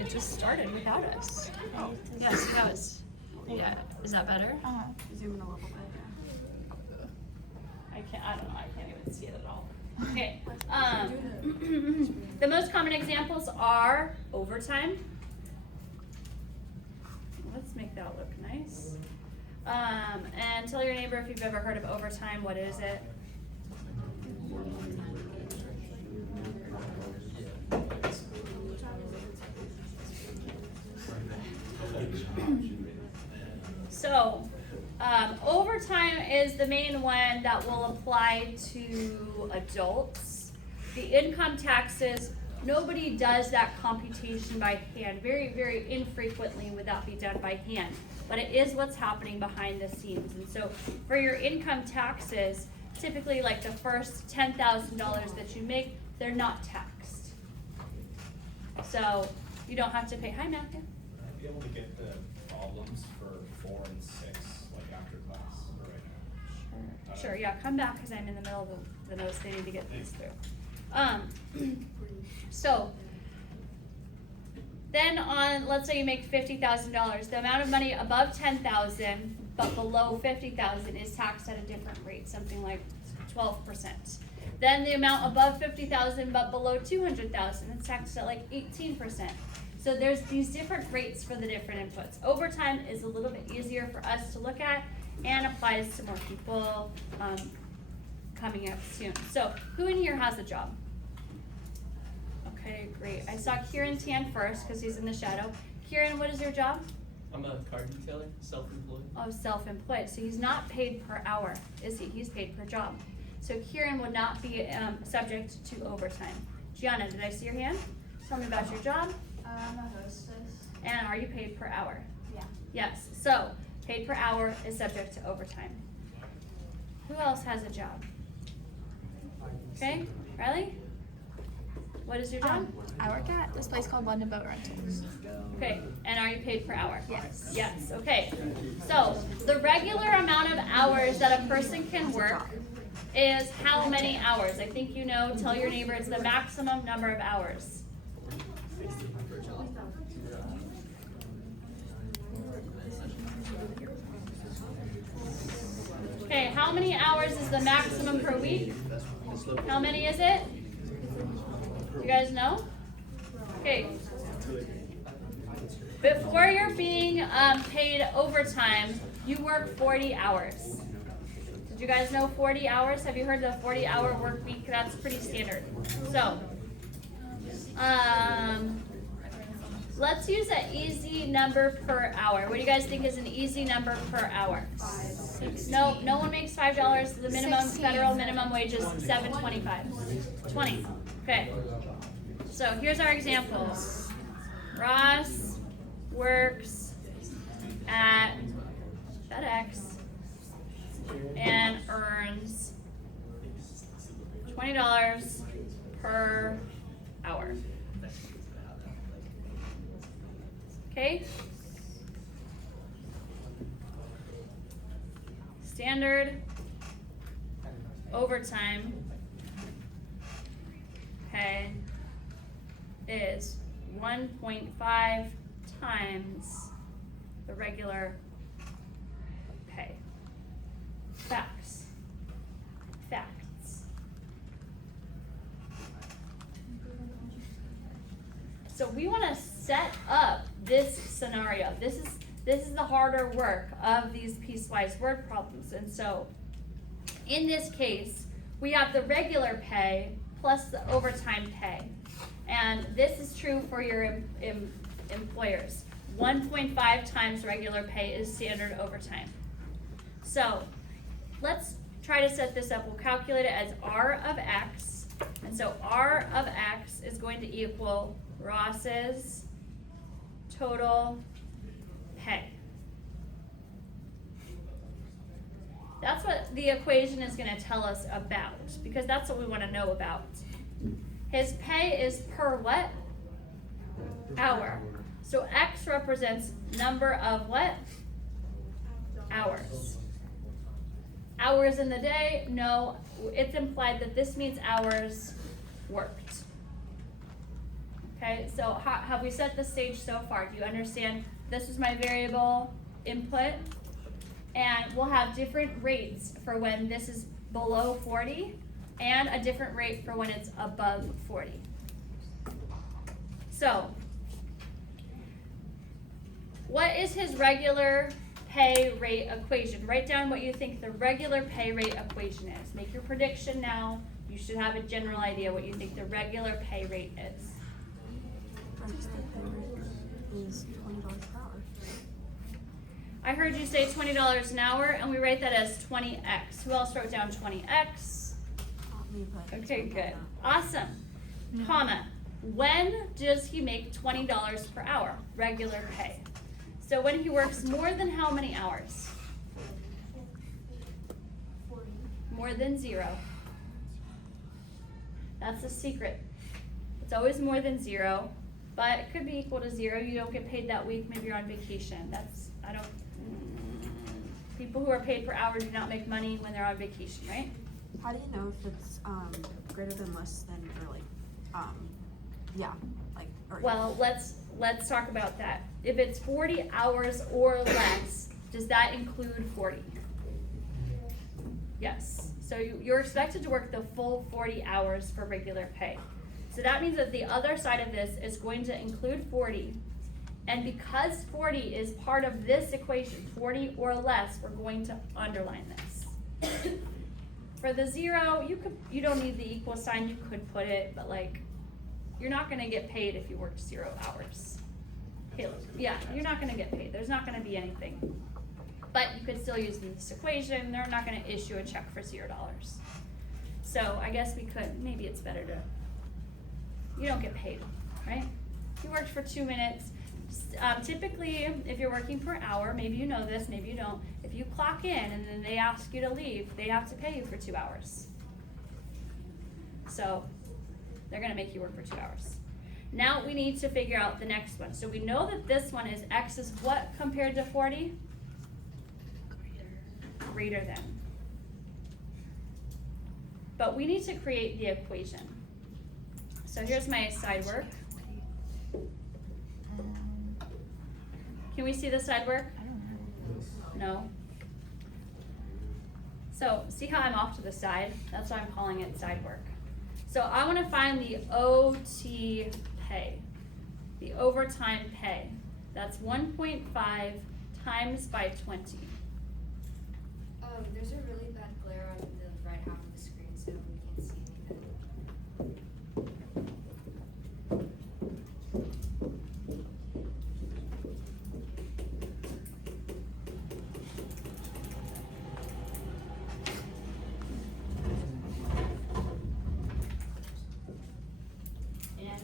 It just started without us. Oh, yes, it does. Yeah, is that better? Zoom in a little bit. I don't know, I can't even see it at all. Okay, the most common examples are overtime. Let's make that look nice. And tell your neighbor if you've ever heard of overtime, what is it? So, overtime is the main one that will apply to adults. The income taxes, nobody does that computation by hand. Very, very infrequently would that be done by hand. But it is what's happening behind the scenes. And so for your income taxes, typically like the first $10,000 that you make, they're not taxed. So you don't have to pay. Hi, Matthew. I'd be able to get the problems for 4 and 6 like after class or right now. Sure, yeah, come back because I'm in the middle of the notes they need to get these through. So then on, let's say you make $50,000, the amount of money above $10,000 but below $50,000 is taxed at a different rate, something like 12%. Then the amount above $50,000 but below $200,000 is taxed at like 18%. So there's these different rates for the different inputs. Overtime is a little bit easier for us to look at and applies to more people coming up soon. So who in here has a job? Okay, great. I saw Kieran Tan first because he's in the shadow. Kieran, what is your job? I'm a car detailer, self-employed. Oh, self-employed. So he's not paid per hour, is he? He's paid per job. So Kieran would not be subject to overtime. Gianna, did I see your hand? Tell me about your job. I'm a hostess. And are you paid per hour? Yeah. Yes. So paid per hour is subject to overtime. Who else has a job? Okay, Riley? What is your job? I work at this place called London Boat Rentals. Okay, and are you paid per hour? Yes. Yes, okay. So the regular amount of hours that a person can work is how many hours? I think you know, tell your neighbor it's the maximum number of hours. Okay, how many hours is the maximum per week? How many is it? You guys know? Okay. Before you're being paid overtime, you work 40 hours. Did you guys know 40 hours? Have you heard the 40-hour work week? That's pretty standard. So, let's use an easy number per hour. What do you guys think is an easy number per hour? No, no one makes $5. The minimum 16. federal minimum wage is $7.25. 20. Okay. So here's our examples. Ross works at FedEx and earns $20 per hour. Okay? Standard overtime pay is 1.5 times the regular pay. Facts. Facts. So we want to set up this scenario. This is the harder work of these piecewise word problems. And so in this case, we have the regular pay plus the overtime pay. And this is true for your employers. 1.5 times regular pay is standard overtime. So let's try to set this up. We'll calculate it as R of X. And so R of X is going to equal Ross's total pay. That's what the equation is going to tell us about, because that's what we want to know about. His pay is per what? Hour. So X represents number of what? Hours. Hours in the day? No, it's implied that this means hours worked. Okay, so have we set the stage so far? Do you understand this is my variable input? And we'll have different rates for when this is below 40 and a different rate for when it's above 40. So, what is his regular pay rate equation? Write down what you think the regular pay rate equation is. Make your prediction now. You should have a general idea what you think the regular pay rate is. Is $20 per hour. I heard you say $20 an hour, and we write that as 20x. Who else wrote down 20x? Not me, but it's Okay, something good. like Awesome. Comma. When does he make $20 per hour? Regular pay. So when he works more than how many hours? 40. More than 0. That's the secret. It's always more than 0, but it could be equal to 0. You don't get paid that week. Maybe you're on vacation. People who are paid per hour do not make money when they're on vacation, right? How do you know if it's greater than, less than, or like yeah, like or Well, let's talk about that. If it's 40 hours or less, does that include 40? Yes. So you're expected to work the full 40 hours for regular pay. So that means that the other side of this is going to include 40. And because 40 is part of this equation, 40 or less, we're going to underline this. For the 0, you don't need the equal sign, you could put it, but like, you're not gonna get paid if you work 0 hours. Caleb, yeah, you're not gonna get paid, there's not gonna be anything. But you could still use this equation, they're not gonna issue a check for $0. So I guess we could, maybe it's better to, you don't get paid, right? You worked for 2 minutes. Typically, if you're working per hour, maybe you know this, maybe you don't, if you clock in and then they ask you to leave, they have to pay you for 2 hours. So they're gonna make you work for 2 hours. Now we need to figure out the next one. So we know that this one is x is what compared to 40? Greater than. But we need to create the equation. So here's my side work. Can we see the side work? I don't know. No. So see how I'm off to the side? That's why I'm calling it side work. So I want to find the OT pay, the overtime pay. That's 1.5 times by 20. There's a really bad glare on the right half of the screen, so we can't see anything. And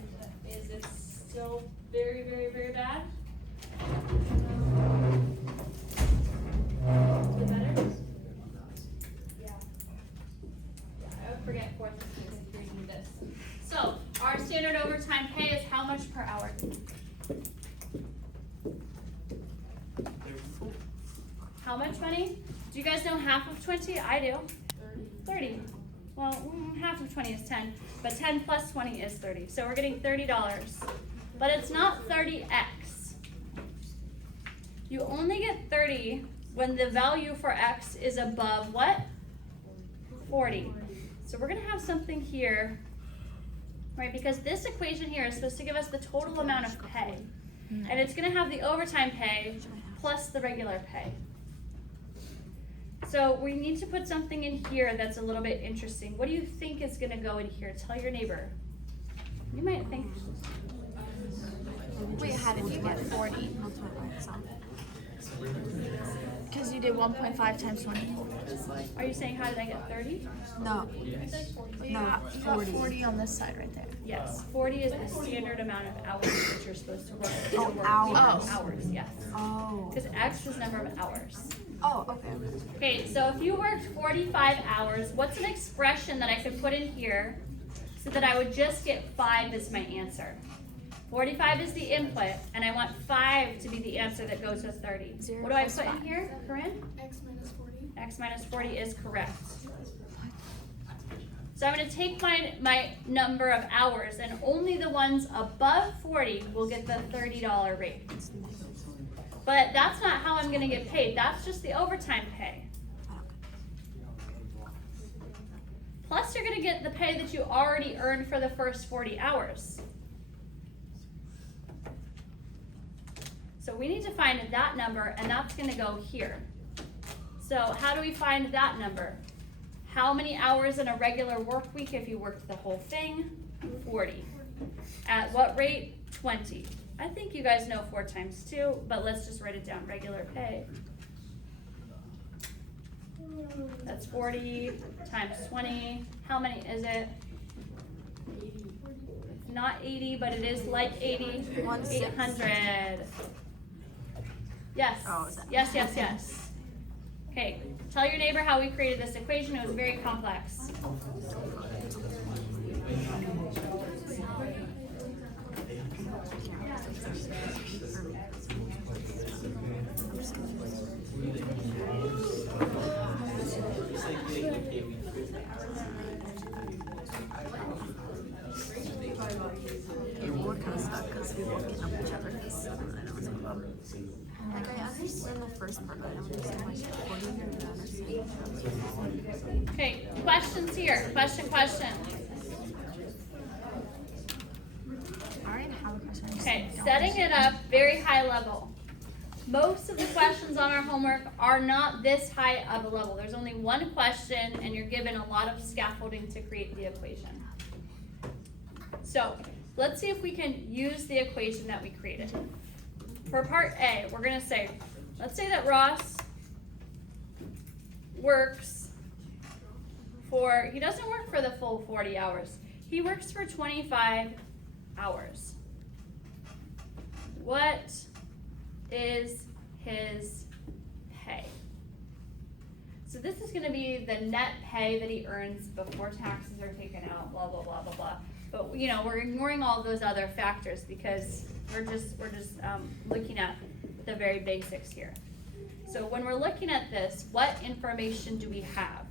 is it still very, very, very bad? Is it better? Yeah. I would forget fourth grade if you're reading this. So, our standard overtime pay is how much per hour? How much money? Do you guys know half of 20? I do. 30. Well, half of 20 is 10, but 10 plus 20 is 30. So we're getting $30. But it's not 30x. You only get 30 when the value for x is above what? 40. So we're going to have something here, right? Because this equation here is supposed to give us the total amount of pay. And it's going to have the overtime pay plus the regular pay. So we need to put something in here that's a little bit interesting. What do you think is going to go in here? Tell your neighbor. You might think. Wait, how did you get 40? multiply by some. Because you did 1.5 times 20. Are you saying how did I get 30? No, Well, you No, got 40. 40 on this side right there. Yes. 40 is the standard amount of hours that you're supposed to work. Oh, to work hours. Hours, yes. oh, Because X is number of hours. oh, okay. Okay, so if you worked 45 hours, what's an expression that I could put in here so that I would just get 5 as my answer? 45 is the input, and I want 5 to be the answer that goes with 30. Zero What do I plus put in 5. here, Corinne? X minus 40. X minus 40 is correct. So I'm gonna take my number of hours, and only the ones above 40 will get the $30 rate. But that's not how I'm gonna get paid, that's just the overtime pay. Plus you're gonna get the pay that you already earned for the first 40 hours. So we need to find that number, and that's gonna go here. So how do we find that number? How many hours in a regular work week if you worked the whole thing? 40. At what rate? 20. I think you guys know 4 times 2, but let's just write it down, regular pay. That's 40 times 20. How many is it? It's not 80, but it is like 80. 800. Yes. Oh, is that- Yes, yes, yes. Okay, tell your neighbor how we created this equation. It was very complex. Yeah, we're kind of stuck because we won't get up each other's. I know it's about. Like, I understand the first part, but I don't understand why she's recording and I understand. Okay, questions here. Question. I already have a question. I just Okay, don't setting it up very high level. Most of the questions on our homework are not this high of a level. There's only one question, and you're given a lot of scaffolding to create the equation. So let's see if we can use the equation that we created. For part A, we're gonna say, let's say that Ross works for, he doesn't work for the full 40 hours. He works for 25 hours. What is his pay? So this is gonna be the net pay that he earns before taxes are taken out, blah, blah, blah, blah, blah. But, you know, we're ignoring all those other factors because we're just looking at the very basics here. So when we're looking at this, what information do we have?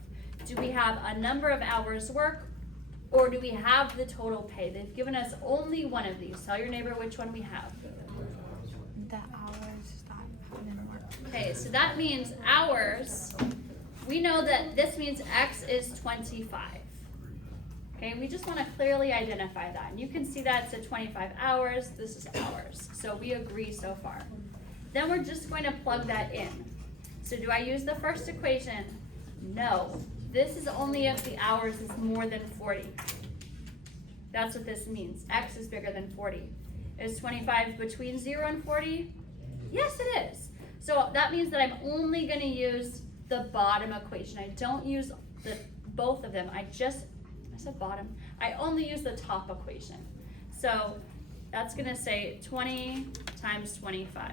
Do we have a number of hours work, or do we have the total pay? They've given us only one of these. Tell your neighbor which one we have. The hours that didn't work. Okay, so that means hours. We know that this means X is 25. Okay, we just want to clearly identify that. And you can see that it's at 25 hours, this is hours. So we agree so far. Then we're just going to plug that in. So do I use the first equation? No. This is only if the hours is more than 40. That's what this means. X is bigger than 40. Is 25 between 0 and 40? Yes, it is. So that means that I'm only going to use the bottom equation. I don't use both of them. I said bottom. I only use the top equation. So that's going to say 20 times 25.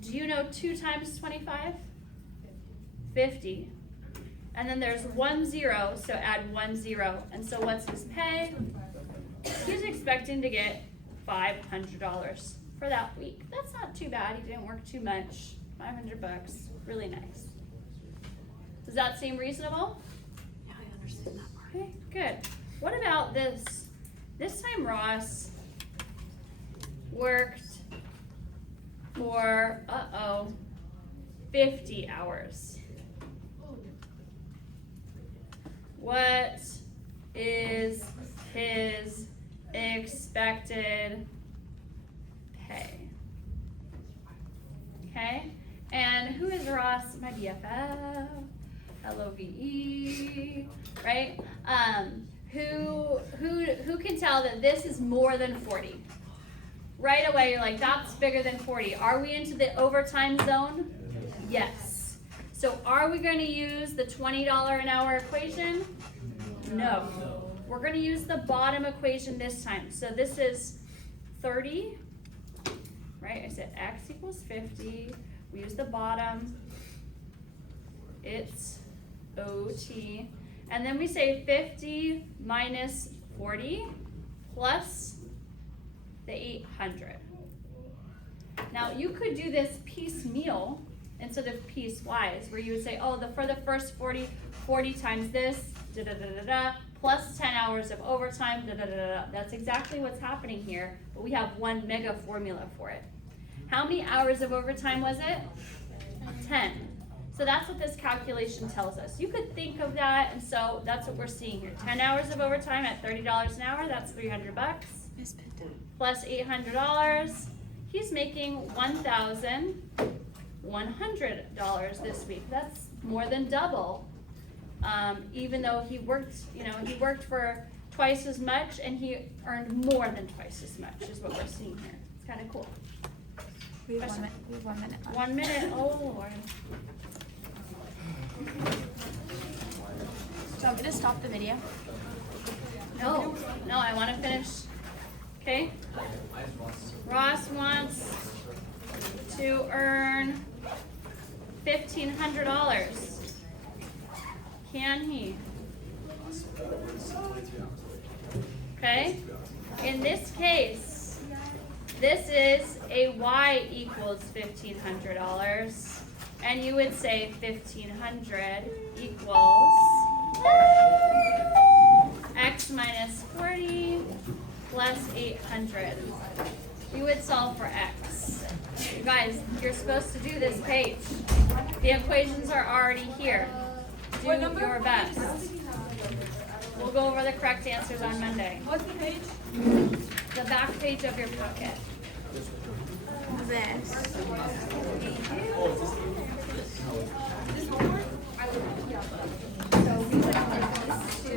Do you know 2 times 25? 50. And then there's 1 0, so add 1 0. And so what's his pay? He's expecting to get $500 for that week. That's not too bad. He didn't work too much. $500, really nice. Does that seem reasonable? Yeah, I understand that part. Okay, good. What about this? This time Ross worked for, 50 hours. What is his expected pay? Okay, and who is Ross? My BFF, LOVE, right? Who can tell that this is more than 40? Right away, you're like, that's bigger than 40. Are we into the overtime zone? Yes. So are we going to use the $20 an hour equation? No. We're going to use the bottom equation this time. So this is 30, right? I said X equals 50. We use the bottom. It's OT. And then we say 50 minus 40 plus the 800. Now you could do this piecemeal instead of piecewise, where you would say, oh, for the first 40 40 times this, da-da-da-da-da, plus 10 hours of overtime, da-da-da-da-da. That's exactly what's happening here, but we have one mega formula for it. How many hours of overtime was it? 10. So that's what this calculation tells us. You could think of that, and so that's what we're seeing here. 10 hours of overtime at $30 an hour, that's $300 plus $800. He's making $1,100 this week. That's more than double. Even though he worked, he worked for twice as much and he earned more than twice as much is what we're seeing here. It's kind of cool. We have 1 minute. We have 1 minute left. 1 minute, oh Lord. Do you want me to stop the video? No, I want to finish. Okay? Ross wants to earn $1,500. Can he? Okay? In this case, this is a y equals $1,500. And you would say 1,500 equals x minus 40 plus 800. You would solve for x. You guys, you're supposed to do this page. The equations are already here. Do your best. We'll go over the correct answers on Monday. What's the page? The back page of your packet. This. This homework? So we would like this to